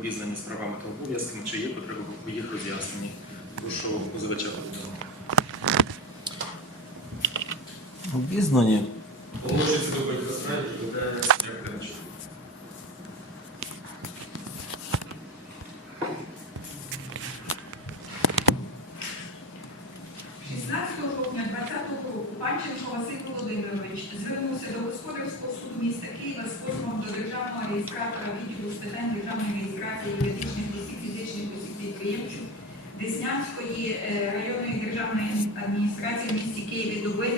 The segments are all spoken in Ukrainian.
обізнані з правами та обов'язками, чи є потреба у їх роз'ясненні. Прошу позивача повідомити. Обізнані. Оголошується до справі, буде як раніше. 16 жовтня 2020 року Панченко Василь Володимирович звернувся до господарського суду міста Києва з позовом до державного реєстратора відділу з питань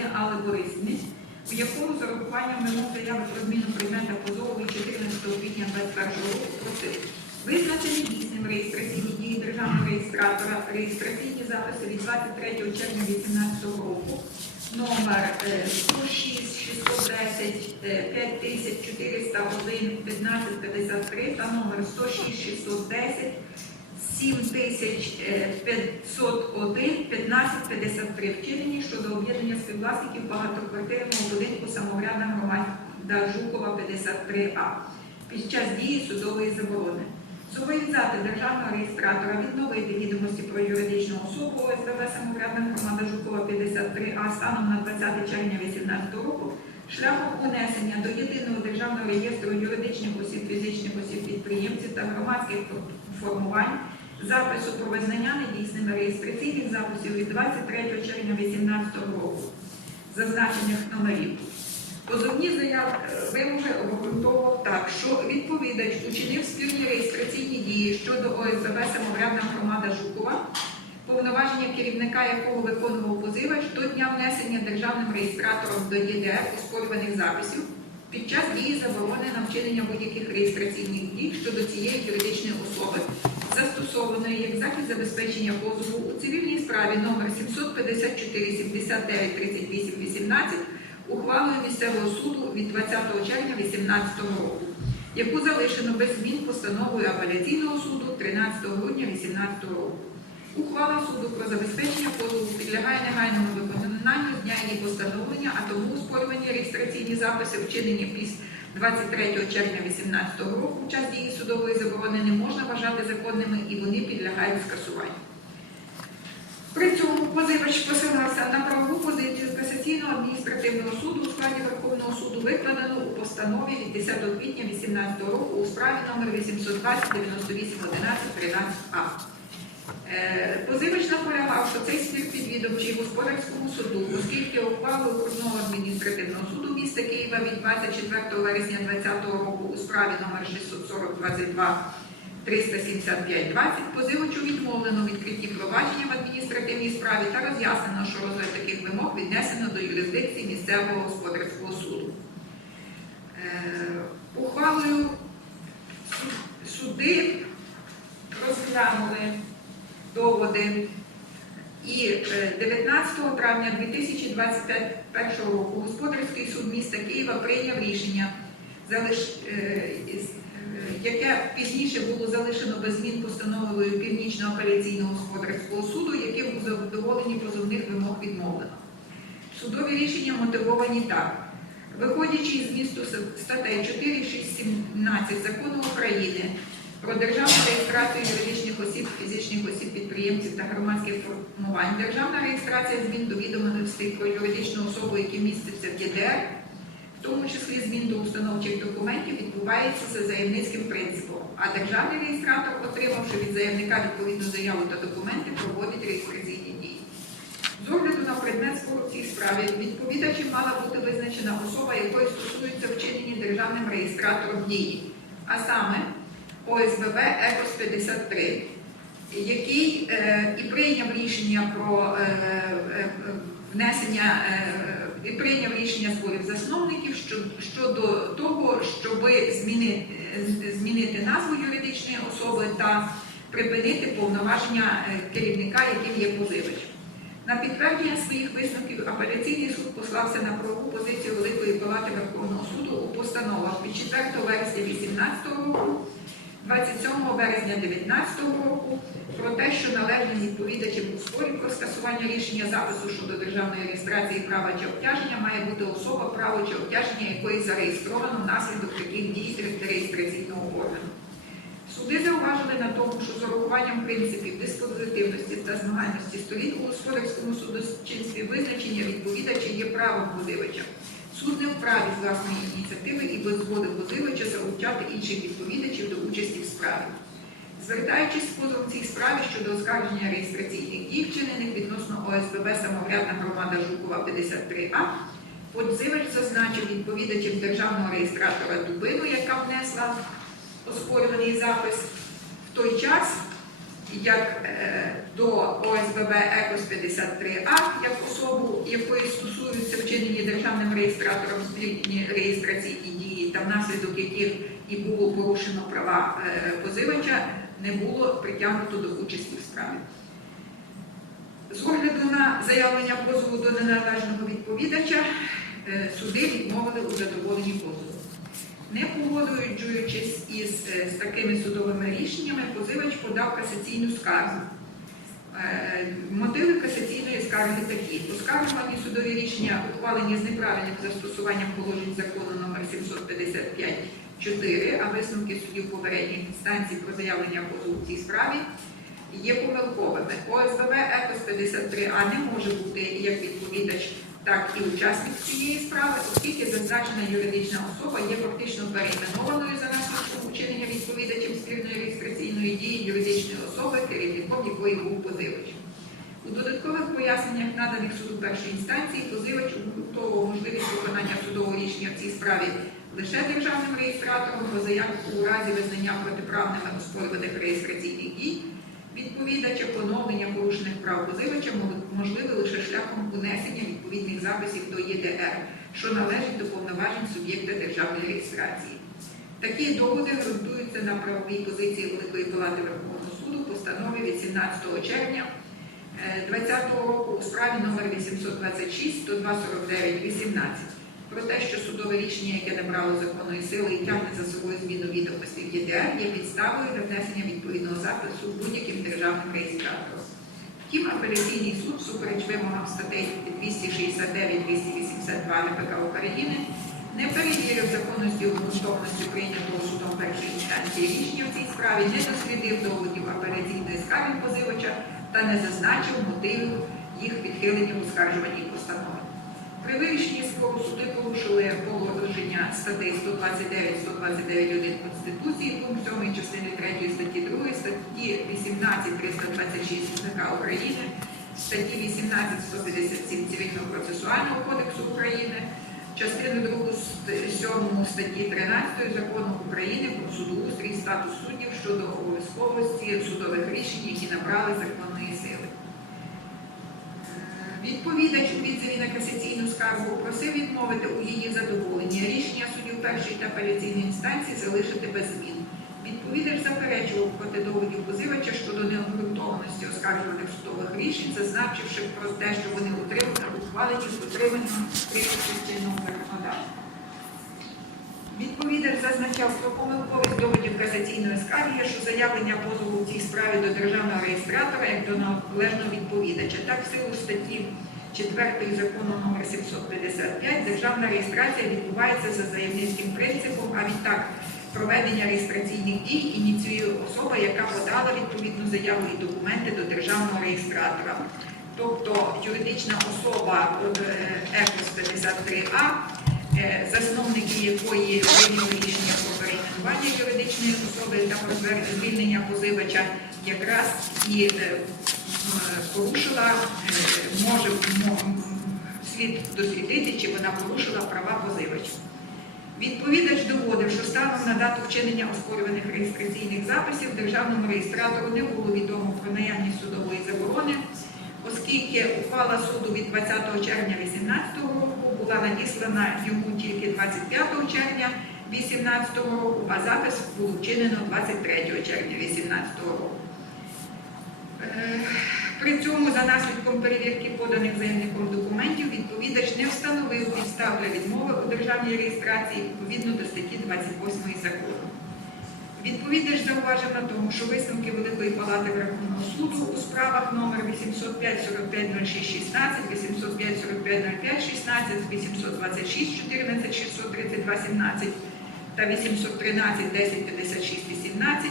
Дубини Алли Борисівни, у якому з урахуванням вимог заяви про зміну предмета позову від 14 квітня 2021 року просив Визнати недійсним реєстраційні дії державного реєстратора, реєстраційні записи від 23 червня 2018 року, номер е, 106 610 е, 5401 1553 та номер 106 610 7501 1553 вчинені щодо об'єднання співвласників багатоквартирного будинку самоврядна громада Жукова 53А під час дії судової заборони. Зобов'язати державного реєстратора відновити відомості про юридичну особу ОСББ самоврядна громада Жукова 53А станом на 20 червня 2018 року шляхом унесення до єдиного державного реєстру юридичних осіб, фізичних осіб, підприємців та громадських формувань запису про визнання недійсними реєстраційних записів від 23 червня 2018 року, зазначених номерів. Позовні заяви вимоги обґрунтовував так, що відповідач учинив спільні реєстраційні дії щодо ОСББ самоврядна громада Жукова, повноваження керівника якого виконував позивач до дня внесення державним реєстратором до ЄДР оспорюваних записів під час дії заборони на вчинення будь-яких реєстраційних дій щодо цієї юридичної особи, застосованої як захід забезпечення позову у цивільній справі номер 754 79 38 18 ухвалою місцевого суду від 20 червня 2018 року, яку залишено без змін постановою апеляційного суду 13 грудня 2018 року. Ухвала суду про забезпечення позову підлягає негайному виконанню дня її постановлення, а тому оспорювані реєстраційні записи, вчинені після 23 червня 2018 року, в час дії судової заборони не можна вважати законними і вони підлягають скасуванню. При цьому позивач посилався на правову позицію касаційного адміністративного суду у складі Верховного суду, викладену у постанові від 10 квітня 2018 року у справі номер 820 98 11 13 а Позивач наполягав, що цей спір підвідомчий господарському суду, оскільки ухвалу окружного адміністративного суду міста Києва від 24 вересня 2020 року у справі номер 640 22 375-20 позивачу відмовлено відкритті провадження в адміністративній справі та роз'яснено, що розгляд таких вимог віднесено до юрисдикції місцевого господарського суду. Е, Ухвалою суди розглянули доводи і е, 19 травня 2021 року Господарський суд міста Києва прийняв рішення, е, е, яке пізніше було залишено без змін постановою Північного апеляційного господарського суду, яким у задоволенні позовних вимог відмовлено. Судові рішення мотивовані так. Виходячи із змісту с- статей 4, 6, 17 закону України про державну реєстрацію юридичних осіб, фізичних осіб, підприємців та громадських формувань, державна реєстрація змін до відомостей про юридичну особу, які містяться в ЄДР, в тому числі змін до установчих документів, відбувається за заявницьким принципом. А державний реєстратор, отримавши від заявника відповідну заяву та документи, проводить реєстраційні дії. З огляду на предмет спору в цій справі відповідачем мала бути визначена особа, якої стосується вчинені державним реєстратором дії, а саме ОСББ ЕКОС 53, який е, і прийняв рішення про е, е, внесення і прийняв рішення зборів засновників щодо того, щоб змінити, змінити назву юридичної особи та припинити повноваження керівника, яким є позивач. На підтвердження своїх висновків апеляційний суд послався на правову позицію Великої Палати Верховного суду у постановах від 4 вересня 2018 року, 27 березня 2019 року про те, що належним відповідачем у спорі про скасування рішення запису щодо державної реєстрації права чи обтяження має бути особа, право чи обтяження якої зареєстровано внаслідок таких дій реєстраційного органу. Суди зауважили на тому, що з урахуванням принципів диспозитивності та змагальності сторін у господарському судочинстві визначення відповідача є правом позивача. Суд не вправі з власної ініціативи і без згоди позивача залучати інших відповідачів до участі в справі. Звертаючись з позовом цій справі щодо оскарження реєстраційних дій, вчинених відносно ОСББ самоврядна громада Жукова 53А, позивач зазначив відповідачем державного реєстратора Дубину, яка внесла оспорюваний запис в той час, як е, до ОСББ ЕКОС 53А, як особу, якої стосуються вчинені державним реєстратором спільні реєстраційні дії, та внаслідок яких і було порушено права е, позивача, не було притягнуто до участі в справі. З огляду на заявлення позову до неналежного відповідача, е, суди відмовили у задоволенні позову. Не погоджуючись із е, такими судовими рішеннями, позивач подав касаційну скаргу. Е, Мотиви касаційної скарги такі. Оскаржувані судові рішення ухвалені з неправильним застосуванням положень закону номер 755-4, а висновки судів попередніх інстанцій про заявлення позову в цій справі є помилковими. ОСББ ЕКОС 53А не може бути як відповідач, так і учасник цієї справи, оскільки зазначена юридична особа є фактично перейменованою за наслідком учинення відповідачем спільної реєстраційної дії юридичної особи, керівником якої був позивач. У додаткових поясненнях, наданих суду першої інстанції, позивач обґрунтовував можливість виконання судового рішення в цій справі лише державним реєстратором по заявку у разі визнання протиправними оспорюваних реєстраційних дій відповідача поновлення порушених прав позивача можливе лише шляхом унесення відповідних записів до ЄДР, що належить до повноважень суб'єкта державної реєстрації. Такі доводи ґрунтуються на правовій позиції Великої Палати Верховного суду постанови від 17 червня 2020 року у справі номер 826 10249 18 про те, що судове рішення, яке набрало законної сили і тягне за собою зміну відомостей в є підставою для внесення відповідного запису будь-яким державним реєстратором. Втім, апеляційний суд, супереч вимогам статей 269-282 НПК України, не перевірив законності обґрунтованості прийнятого судом першої інстанції рішення в цій справі, не дослідив доводів апеляційної скарги позивача та не зазначив мотивів їх відхилення в оскаржуваній постанові. При вирішенні спору суди порушили положення статей 129, 129.1 Конституції, пункт 7 частини 3 статті 2, статті 18, 326 КЗК України, статті 18, 157 Цивільного процесуального кодексу України, частину 2 7 статті 13 Закону України про судоустрій статус суддів щодо обов'язковості судових рішень, які набрали законної сили. Відповідач у відзиві на просив відмовити у її задоволенні рішення суддів першої та апеляційної інстанції залишити без змін. Відповідач заперечував проти доводів позивача щодо необґрунтованості оскаржуваних судових рішень, зазначивши про те, що вони утримані ухвалені з дотриманням принципів чинного законодавства. Відповідач зазначав про помилковість доводів касаційної скарги, що заявлення позову в цій справі до державного реєстратора як до належного відповідача. Так, в силу статті 4 закону номер 755 державна реєстрація відбувається за заявницьким принципом, а відтак проведення реєстраційних дій ініціює особа, яка подала відповідну заяву і документи до державного реєстратора. Тобто юридична особа ЕКОС 53А е, засновники якої прийняли рішення про перейменування юридичної особи та про звільнення позивача, якраз і е, порушила, е, може мо- слід дослідити, чи вона порушила права позивача. Відповідач доводив, що станом на дату вчинення оспорюваних реєстраційних записів державному реєстратору не було відомо про наявність судової заборони, оскільки ухвала суду від 20 червня 2018 року була надіслана йому тільки 25 червня 2018 року, а запис було вчинено 23 червня 2018 року. При цьому за наслідком перевірки поданих заявником документів відповідач не встановив підстав для відмови у державній реєстрації відповідно до статті 28 закону. Відповідач зауважив на тому, що висновки Великої Палати Верховного суду у справах номер 805 45 06 16, 805 45 05 16, 826 14 632 17 та 813 10 56 18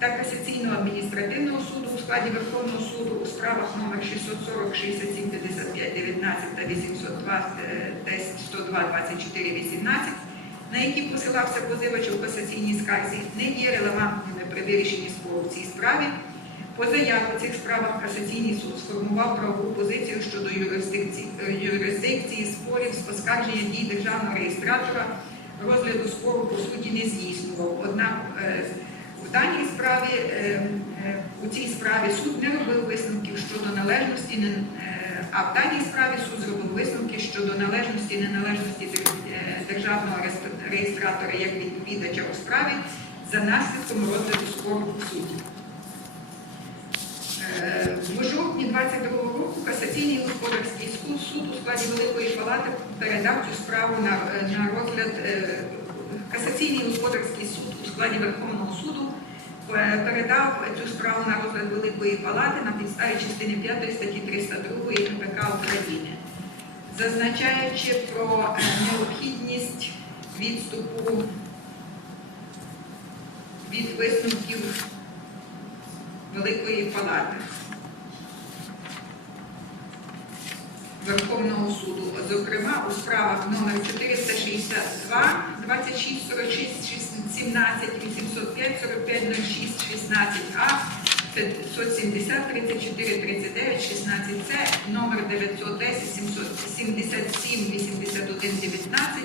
та касаційного адміністративного суду у складі Верховного суду у справах номер 640, 67, 55, 19 та 802, е, 10, 102, 24, 18, на які посилався позивач у касаційній скарзі, не є релевантними при вирішенні спору в цій справі. Позаяк у цих справах касаційний суд сформував правову позицію щодо юрисдикції, е, юрисдикції спорів з оскарження дій державного реєстратора розгляду спору по суті не здійснював. Однак е, в даній справі, е, е, у цій справі суд не робив висновків щодо належності, е, а в даній справі суд зробив висновки щодо належності і неналежності е, державного реєстратора як відповідача у справі за наслідком розгляду спору по суті. Е, В жовтні 22 року касаційний господарський суд, суд у складі Великої Палати передав цю справу на, на розгляд. Касаційний господарський суд у складі Верховного суду передав цю справу на розгляд Великої Палати на підставі частини 5 статті 302 КПК України, зазначаючи про е, необхідність відступу від висновків Великої Палати Верховного суду, зокрема у справах номер 462, 26, 46, 17, 805, 45, 06, 16А, 570, 34, 39, 16С, номер 910, 777, 81, 19,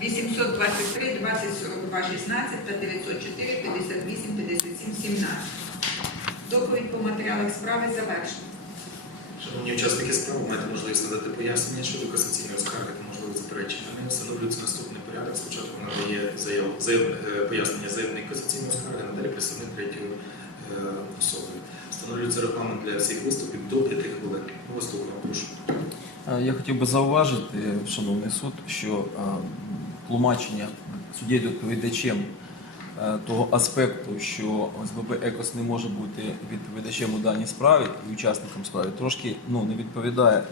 823, 20, 42, 16 та 904, 58, 57, 17. Доповідь по матеріалах справи завершена. Шановні учасники справи, маєте можливість надати пояснення щодо касаційної скарги та можливих заперечень. Не встановлюється наступний порядок. Спочатку надає заяву, заяв, е, пояснення заявник касаційної скарги, надалі представник третьої е, особи. Встановлюється регламент для всіх виступів до 5 хвилин. Вас слухаємо, прошу. Е, Я хотів би зауважити, шановний суд, що е, тлумачення суддєю відповідачем того аспекту, що ОСББ ЕКОС не може бути відповідачем у даній справі і учасником справи, трошки ну, не відповідає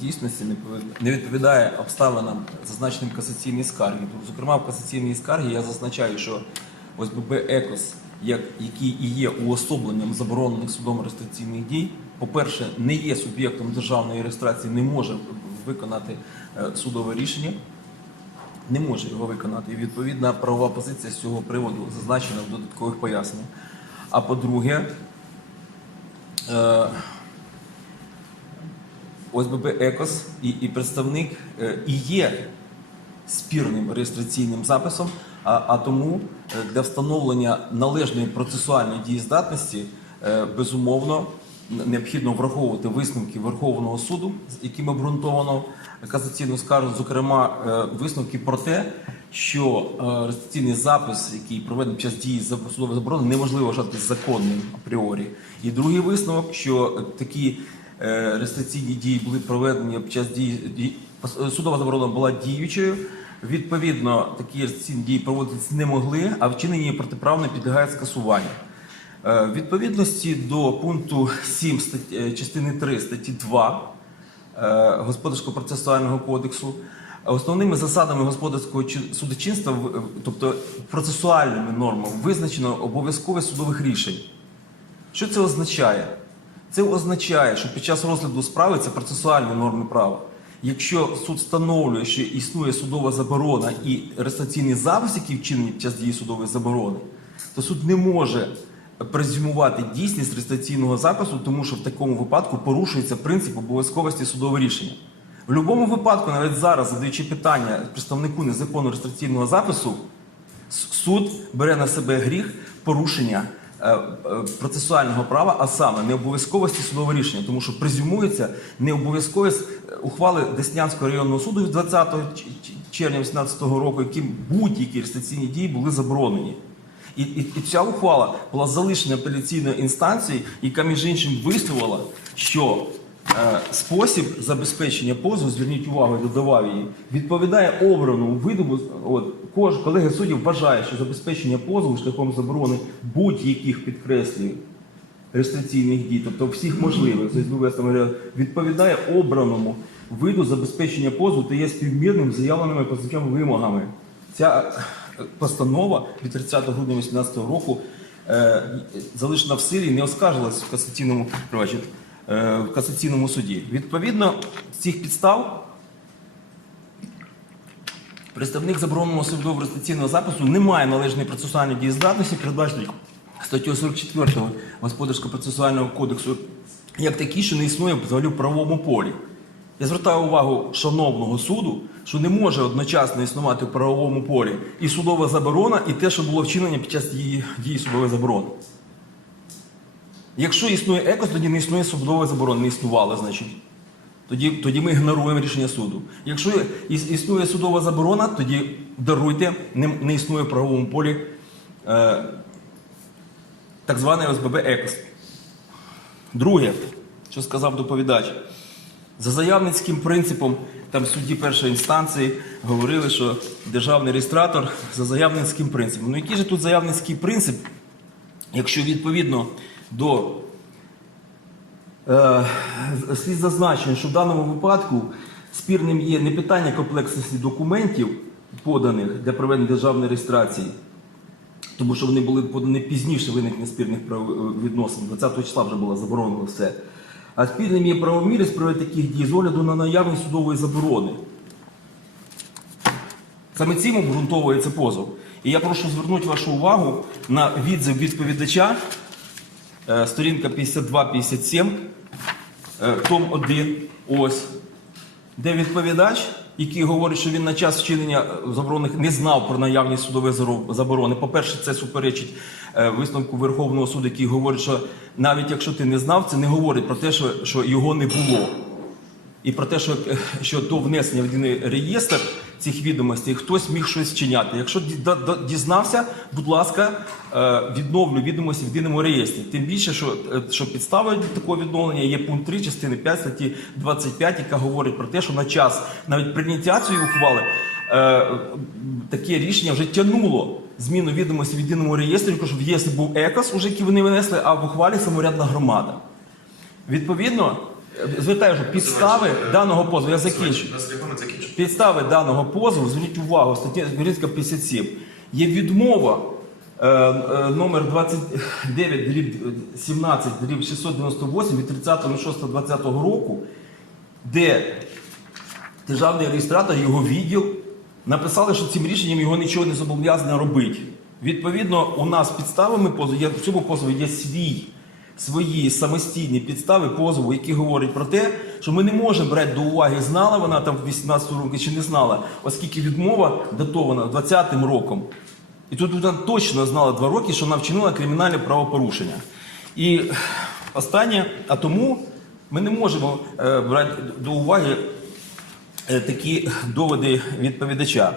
дійсності, не повід- не відповідає обставинам, зазначеним в касаційній скаргі. Зокрема, в касаційній скаргі я зазначаю, що ОСББ ЕКОС, як, який і є уособленням заборонених судом реєстраційних дій, по-перше, не є суб'єктом державної реєстрації, не може виконати е, судове рішення, не може його виконати. І відповідна правова позиція з цього приводу зазначена в додаткових поясненнях. А по-друге, е, ОСББ ЕКОС і, і представник е, і є спірним реєстраційним записом, а, а тому е, для встановлення належної процесуальної дієздатності безумовно необхідно враховувати висновки Верховного суду, з якими обґрунтовано касаційну скаргу, зокрема е, висновки про те, що е, реєстраційний запис, який проведений під час дії судової заборони, неможливо вважати законним апріорі. І другий висновок, що такі е, реєстраційні дії були проведені під час дії судова заборона була діючою. Відповідно, такі реєстраційні дії проводитися не могли, а вчинені протиправно підлягають скасуванню. Е, В відповідності до пункту 7 статті- е, частини 3 статті 2 е, Господарського процесуального кодексу. Основними засадами господарського судочинства, тобто процесуальними нормами, визначено обов'язковість судових рішень. Що це означає? Це означає, що під час розгляду справи це процесуальні норми права. Якщо суд встановлює, що існує судова заборона і реєстраційний запис, який вчинений під час дії судової заборони, то суд не може презюмувати дійсність реєстраційного запису, тому що в такому випадку порушується принцип обов'язковості судового рішення. В будь-якому випадку, навіть зараз, задаючи питання представнику незаконного реєстраційного запису, суд бере на себе гріх порушення е, е, процесуального права, а саме необов'язковості судового рішення, тому що презюмується необов'язковість е, ухвали Деснянського районного суду від 20 ч- ч- червня 2018 року, яким будь-які реєстраційні дії були заборонені. І, і, і ця ухвала була залишена апеляційною інстанцією, яка між іншим висловила, що е, спосіб забезпечення позову, зверніть увагу, я додавав її, відповідає обраному виду. От кож колеги суддів вважає, що забезпечення позову шляхом заборони будь-яких підкреслюю реєстраційних дій, тобто всіх можливих відповідає обраному виду забезпечення позову та є співмірним заявленими позовчими вимогами. Ця постанова від 30 грудня 2018 року е, залишена в силі і не оскаржилась в касаційному провадженні, е, в касаційному суді. Відповідно з цих підстав представник забороненого судового реєстраційного запису не має належної процесуальної дієздатності, передбаченої статтю 44 Господарського процесуального кодексу, як такий, що не існує взагалі в правовому полі. Я звертаю увагу шановного суду, що не може одночасно існувати в правовому полі і судова заборона, і те, що було вчинено під час дії, дії судової заборони. Якщо існує екос, тоді не існує судової заборони, не існувало, значить. Тоді, тоді ми ігноруємо рішення суду. Якщо існує судова заборона, тоді даруйте, не, не існує в правовому полі е, так званий ОСББ ЕКОС. Друге, що сказав доповідач, за заявницьким принципом, там в суді першої інстанції говорили, що державний реєстратор за заявницьким принципом. Ну який же тут заявницький принцип, якщо відповідно до Е, слід зазначити, що в даному випадку спірним є не питання комплексності документів, поданих для проведення державної реєстрації, тому що вони були подані пізніше виникнення спірних відносин. 20 числа вже було заборонено все. А спільним є правомірність проведення таких дій з огляду на наявність судової заборони. Саме цим обґрунтовується позов. І я прошу звернути вашу увагу на відзив відповідача, е, сторінка 52-57, е, том 1, ось, де відповідач, який говорить, що він на час вчинення е, заборонених не знав про наявність судової заборони. По-перше, це суперечить е, висновку Верховного суду, який говорить, що навіть якщо ти не знав, це не говорить про те, що його не було. І про те, що, що до внесення в єдиний реєстр цих відомостей хтось міг щось вчиняти. Якщо дізнався, будь ласка, е, відновлю відомості в єдиному реєстрі. Тим більше, що, е, що підставою для такого відновлення є пункт 3 частини 5 статті 25, яка говорить про те, що на час навіть прийняття цієї ухвали е, таке рішення вже тягнуло зміну відомості в єдиному реєстрі, тому що в ЄСі був ЕКОС, уже який вони винесли, а в ухвалі саморядна громада. Відповідно, звертаю, що підстави даного позову, я закінчу. Підстави даного позову, зверніть увагу, Горінська 57, є відмова е, е, номер 29 дріб 17 дріб 698 від 30.06.2020 року, де державний реєстратор, його відділ, написали, що цим рішенням його нічого не зобов'язано робити. Відповідно, у нас підставами позову, в цьому позові є свій, свої самостійні підстави позову, які говорять про те, що ми не можемо брати до уваги, знала вона там в 18 році чи не знала, оскільки відмова датована 20-м роком. І тут вона точно знала два роки, що вона вчинила кримінальне правопорушення. І останнє, а тому ми не можемо е, брати до уваги е, такі доводи відповідача.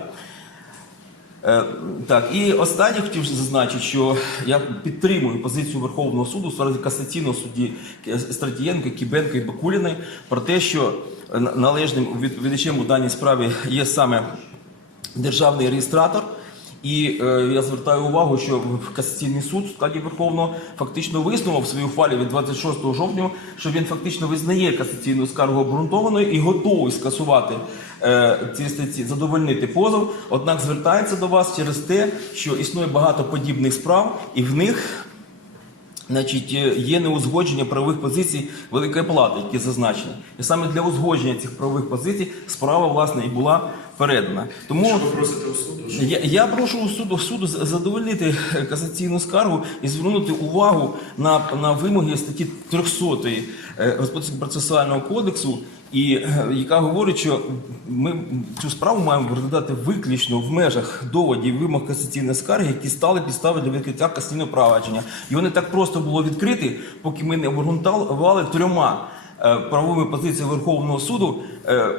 Е, Так, і останнє хотів зазначити, що я підтримую позицію Верховного суду сторони касаційного судді Стратієнка, Кібенка і Бакуліної про те, що належним відповідачем у даній справі є саме державний реєстратор. І е, я звертаю увагу, що касаційний суд в складі Верховного фактично висновив в своїй ухвалі від 26 жовтня, що він фактично визнає касаційну скаргу обґрунтованою і готовий скасувати е, ці статті, задовольнити позов. Однак звертається до вас через те, що існує багато подібних справ, і в них Значить, е, є неузгодження правових позицій Великої Палати, які зазначені. І саме для узгодження цих правових позицій справа, власне, і була передана. Тому Що ви просите у суду? Я, я прошу у суду, суду задовольнити касаційну скаргу і звернути увагу на, на вимоги статті 300 е, Господарського процесуального кодексу, і, е, яка говорить, що ми цю справу маємо розглядати виключно в межах доводів вимог касаційної скарги, які стали підстави для відкриття касаційного провадження. Його не так просто було відкрити, поки ми не обґрунтували трьома е, правовими позиціями Верховного суду е,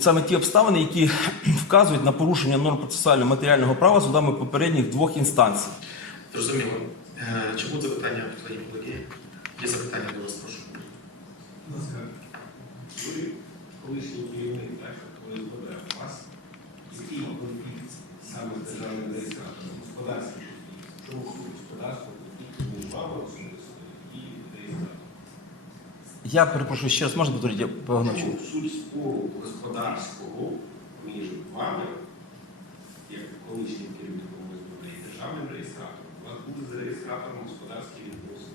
саме ті обставини, які вказують на порушення норм процесуального матеріального права судами попередніх двох інстанцій. Зрозуміло. Е, Чи будуть запитання в твоїй Є? Є запитання до вас, прошу. Будь ласка, ви колишній керівник так, ОСББ, у вас який конфлікт саме з державним реєстратором? Господарський конфлікт. Чому господарство між вами особисто і реєстратором? Я перепрошую ще раз, можна повторити, я погано чую. Суть спору господарського між вами, як колишнім керівником ОСББ і державним реєстратором? У вас буде з реєстратором господарських відносин.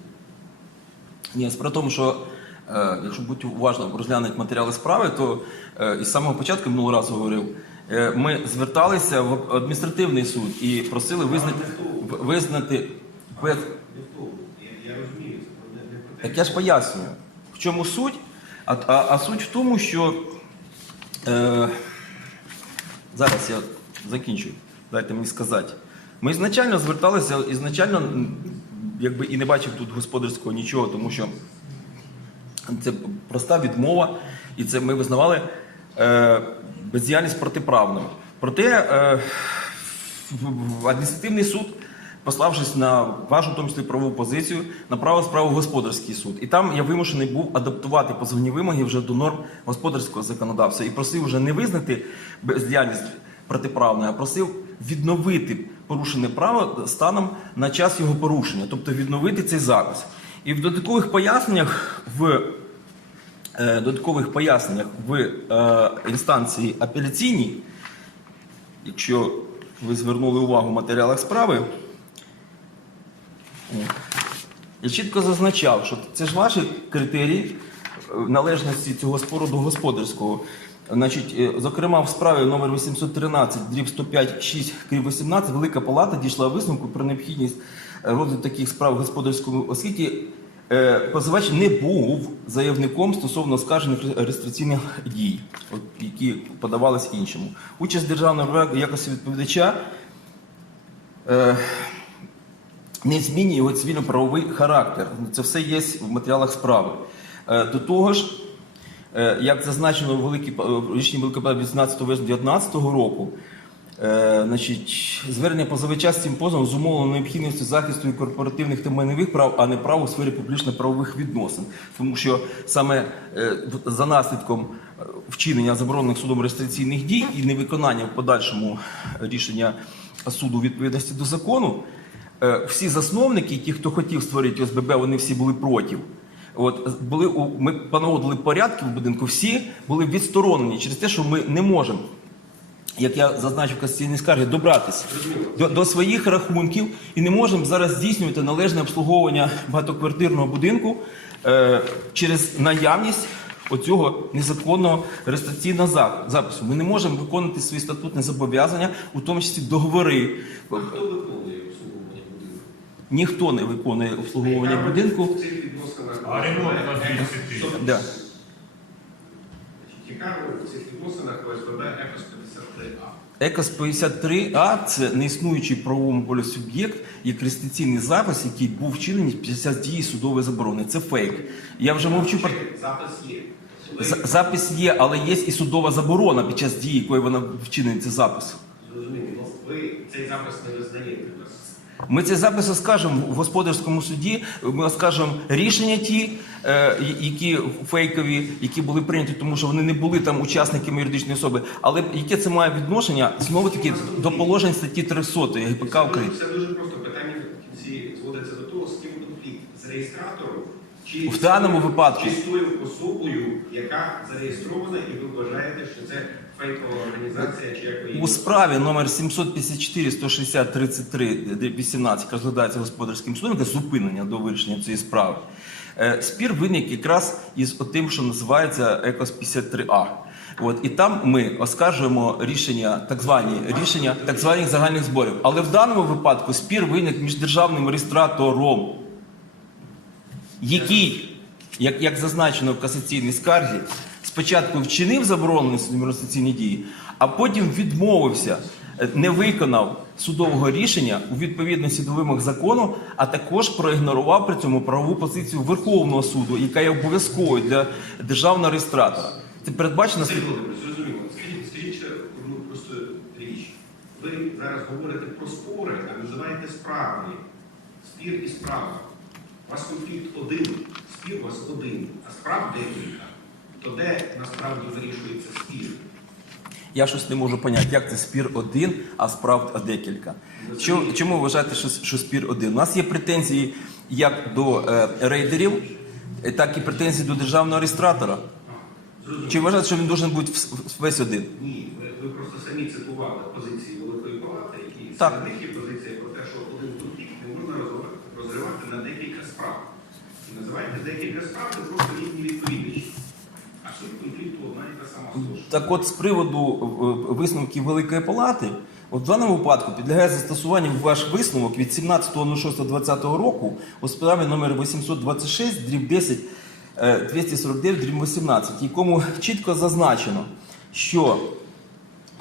Ні, справа в тому, що е, якщо бути уважно розглянути матеріали справи, то е, із самого початку минулого разу говорив, е, ми зверталися в адміністративний суд і просили визнати, визнати без. Так я ж пояснюю, чому суть, а, а, а суть в тому, що е, зараз я закінчу, дайте мені сказати. Ми ізначально зверталися, ізначально якби і не бачив тут господарського нічого, тому що це проста відмова, і це ми визнавали е, бездіяльність протиправною. Проте е, адміністративний суд, пославшись на вашу в тому числі правову позицію, направив справу в господарський суд. І там я вимушений був адаптувати позовні вимоги вже до норм господарського законодавства і просив вже не визнати бездіяльність протиправною, а просив відновити порушене право станом на час його порушення, тобто відновити цей запис. І в додаткових поясненнях в е, додаткових поясненнях в е, інстанції апеляційній, якщо ви звернули увагу в матеріалах справи, я чітко зазначав, що це ж ваші критерії е, належності цього спору до господарського. Значить, е, зокрема, в справі номер 813, дріб 105, 6, крім 18, Велика Палата дійшла висновку про необхідність е, розгляду таких справ господарському, оскільки позивач не був заявником стосовно оскаржених реєстраційних дій, які подавались іншому. Участь державного в якості відповідача не змінює його цивільно-правовий характер. Це все є в матеріалах справи. Е, До того ж, е, як зазначено в рішенні Великої Палати 18 вересня 2019 року, е, значить, звернення позивача з цим позовом зумовлено необхідністю захисту і корпоративних та майнових прав, а не прав у сфері публічно-правових відносин. Тому що саме за наслідком вчинення заборонених судом реєстраційних дій і невиконання в подальшому рішення суду відповідності до закону, всі засновники, ті, хто хотів створити ОСББ, вони всі були проти. От були у ми понаводили порядки в будинку, всі були відсторонені через те, що ми не можемо, як я зазначив в касаційній скаргі, добратися до, до своїх рахунків і не можемо зараз здійснювати належне обслуговування багатоквартирного будинку е, через наявність оцього незаконного реєстраційного запису. Ми не можемо виконувати свої статутні зобов'язання, у тому числі договори. Хто виконує? Ніхто не виконує обслуговування будинку. в цих відносинах А ремонт на 200 тисяч. Да. В цих відносинах ОСББ ЕКОС 53А? Екос 53А це неіснуючий правовому полі суб'єкт, як реєстраційний запис, який був вчинений під час дії судової заборони. Це фейк. Я вже мовчу про Запис є. Запис є, але є і судова заборона під час дії, якої вона вчинений цей запис. зрозуміли, ну, ви цей запис не визнаєте. Ми цей запис оскажемо в господарському суді. Ми оскажемо рішення ті, е, які фейкові, які були прийняті, тому що вони не були там учасниками юридичної особи. Але яке це має відношення знову таки до положень статті 300 ГПК України? Це дуже просто питання в кінці зводиться до того, з ким конфлікт з реєстратором чи В даному випадку. чи з тою особою, яка зареєстрована, і ви вважаєте, що це У справі номер 754 160 33 18 яка розглядається господарським судом, яке зупинення до вирішення цієї справи. Е, Спір виник якраз із тим, що називається ЕКОС 53А. От і там ми оскаржуємо рішення, так звані рішення так званих загальних зборів. Але в даному випадку спір виник між державним реєстратором, який, як, як зазначено в касаційній скарзі, спочатку вчинив заборонені судові реєстраційні дії, а потім відмовився, е, не виконав судового рішення у відповідності до вимог закону, а також проігнорував при цьому правову позицію Верховного суду, яка є обов'язковою для державного реєстратора. Це передбачено зрозуміло. Скажіть, одну просту річ. Ви зараз говорите про спори, а називаєте справи. Спір і справа. У вас конфлікт один, спір у вас один, а справ декілька то де насправді вирішується спір? Я щось не можу зрозуміти, як це спір один, а справ декілька. Чому, чому вважаєте, що, що спір один? У нас є претензії як до е, рейдерів, е, так і претензії до державного реєстратора. Зрозуміло. Чи вважаєте, що він має бути весь один? Ні, ви, просто самі цитували позиції Великої Палати, які так. них є позиція про те, що один конфлікт не можна розривати на декілька справ. Називайте декілька справ, це просто їхні відповідні. Так от, з приводу е, висновків Великої Палати, от в даному випадку підлягає застосуванню ваш висновок від 17.06.2020 року у справі номер 826, дріб 10, е, 249, дріб 18, якому чітко зазначено, що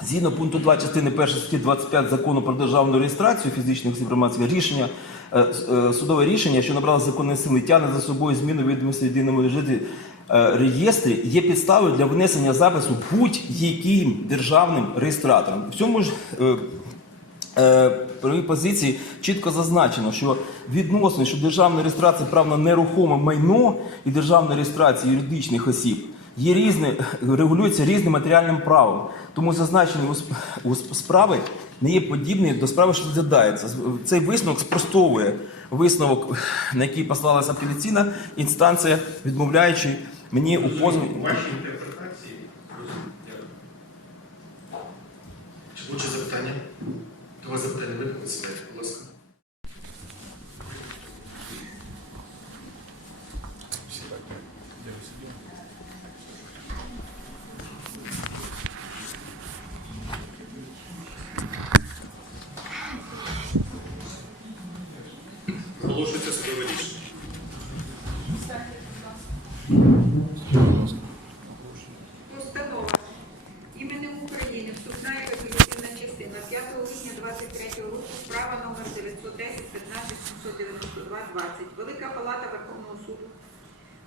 Згідно пункту 2 частини 1 статті 25 закону про державну реєстрацію фізичних осіб громадських рішення, е, е, судове рішення, що набрало законної сили, тягне за собою зміну відомості єдиному житті реєстрі, є підставою для внесення запису будь-яким державним реєстратором. В цьому ж е, е, правовій позиції чітко зазначено, що відносно, що державна реєстрація прав на нерухоме майно і державна реєстрація юридичних осіб є різне, регулюється різним матеріальним правом. Тому зазначені у сп- у сп- справи не є подібні до справи, що розглядається. Цей висновок спростовує висновок, на який послалася апеляційна інстанція, відмовляючи мені у позові. У вашій інтерпретації, будуть запитання? До запитання виникли, будь ласка. Оголошується судове рішення. Постанова іменем України вступна і резолютивна частина 5 липня 23 року справа номер 910 15 792 20 Велика Палата Верховного суду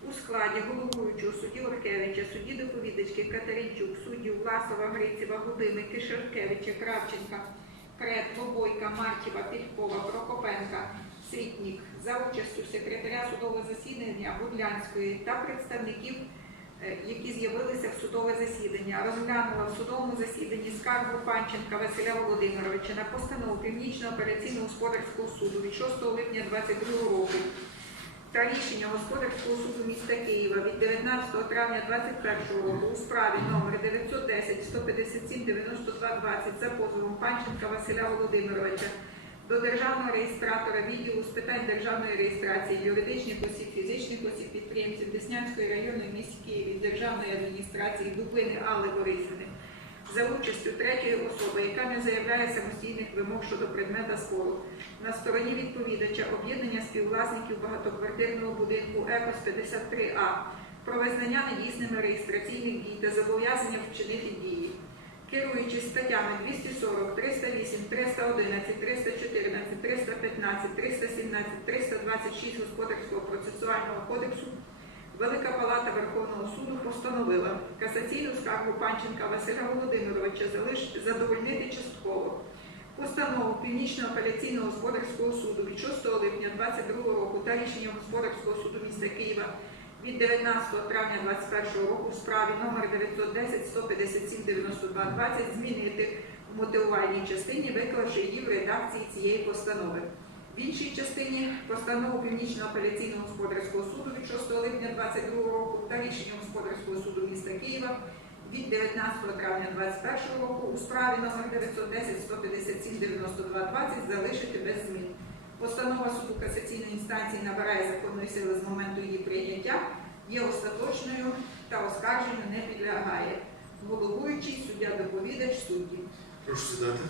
у складі головуючого судді Оркевича, судді доповідачки Катеринчук, суддів Власова, Грицєва, Гудимики, Кравченка, Крет, Бобойка, Марчева, Пількова, Прокопенка, Світнік за участю секретаря судового засідання Будлянської та представників е, які з'явилися в судове засідання, розглянула в судовому засіданні скаргу Панченка Василя Володимировича на постанову Північного операційного господарського суду від 6 липня 2022 року та рішення Господарського суду міста Києва від 19 травня 2021 року у справі номер 910 157 92 20 за позовом Панченка Василя Володимировича до державного реєстратора відділу з питань державної реєстрації юридичних осіб, фізичних осіб, підприємців Деснянської районної в місті Києві державної адміністрації Дуплини Алли Борисівни за участю третьої особи, яка не заявляє самостійних вимог щодо предмета спору. На стороні відповідача об'єднання співвласників багатоквартирного будинку ЕКОС 53А про визнання недійсними реєстраційних дій та зобов'язання вчинити дії. Керуючись статтями 240, 308, 311, 314, 315, 317, 326 Господарського процесуального кодексу, Верховного суду постановила касаційну скаргу Панченка Василя Володимировича задовольнити частково. Постанову Північного апеляційного господарського суду від 6 липня 2022 року та рішення Господарського суду міста Києва від 19 травня 2021 року в справі номер 910 157 92 20 змінити в мотивувальній частині, виклавши її в редакції цієї постанови. В іншій частині постанову Північного апеляційного господарського суду від 6 липня 2022 року та рішення Господарського суду міста Києва від 19 травня 2021 року у справі номер 910 157 92 20 залишити без змін. Постанова суду касаційної інстанції набирає законної сили з моменту її прийняття, є остаточною та оскарженню не підлягає. Головуючий суддя доповідач судді. Прошу сідати.